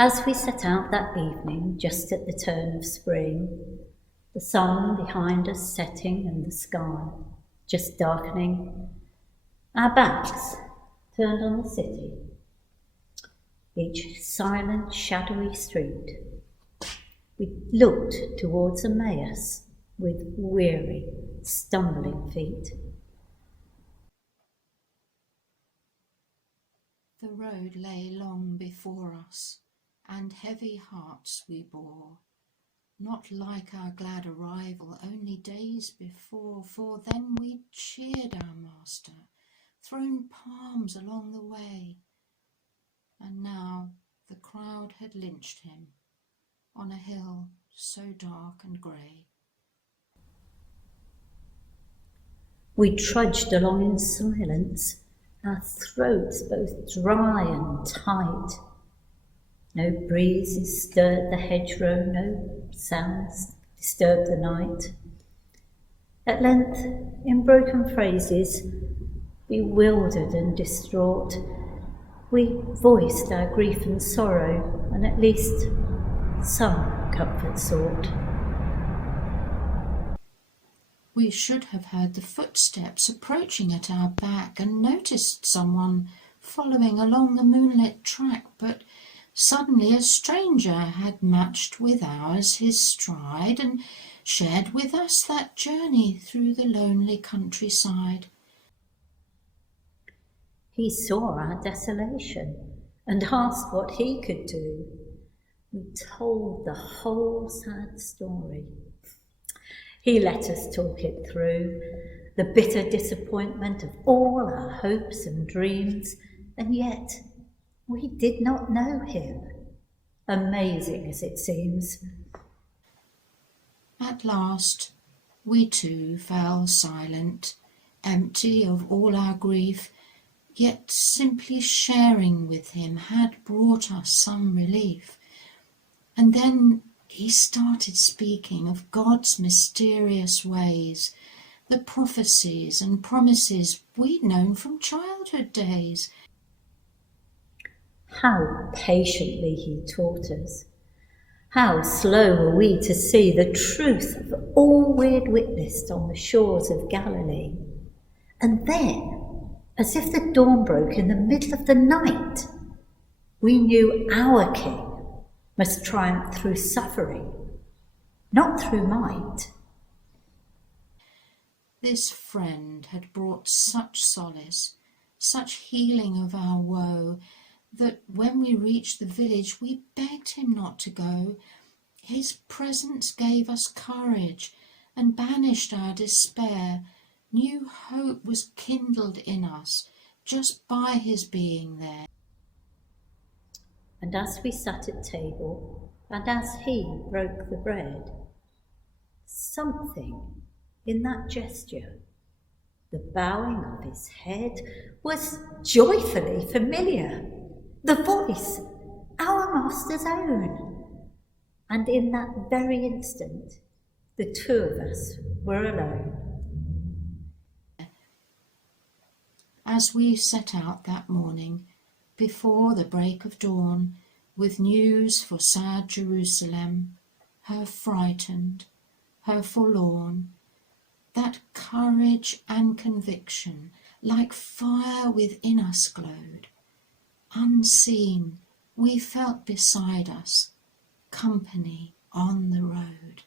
As we set out that evening, just at the turn of spring, the sun behind us setting and the sky just darkening, our backs turned on the city, each silent, shadowy street. We looked towards Emmaus with weary, stumbling feet. The road lay long before us, and heavy hearts we bore, not like our glad arrival only days before, for then we'd cheered our Master, thrown palms along the way, and now the crowd had lynched him on a hill so dark and grey. We trudged along in silence, our throats both dry and tight. No breezes stirred the hedgerow, no sounds disturbed the night. At length, in broken phrases, bewildered and distraught, we voiced our grief and sorrow, and at least some comfort sought. We should have heard the footsteps approaching at our back and noticed someone following along the moonlit track, but suddenly a stranger had matched with ours his stride and shared with us that journey through the lonely countryside. He saw our desolation and asked what he could do. We told the whole sad story. He let us talk it through, the bitter disappointment of all our hopes and dreams, and yet we did not know him, amazing as it seems. At last, we too fell silent, empty of all our grief, yet simply sharing with him had brought us some relief. And then he started speaking of God's mysterious ways, the prophecies and promises we'd known from childhood days. How patiently he taught us. How slow were we to see the truth of all we'd witnessed on the shores of Galilee. And then, as if the dawn broke in the middle of the night, we knew our King must triumph through suffering, not through might. This friend had brought such solace, such healing of our woe, that when we reached the village we begged him not to go. His presence gave us courage and banished our despair. New hope was kindled in us just by his being there. And as we sat at table, and as he broke the bread, something in that gesture, the bowing of his head, was joyfully familiar. The voice, our Master's own. And in that very instant, the two of us were alone. As we set out that morning, before the break of dawn, with news for sad Jerusalem, her frightened, her forlorn, that courage and conviction like fire within us glowed. Unseen, we felt beside us company on the road.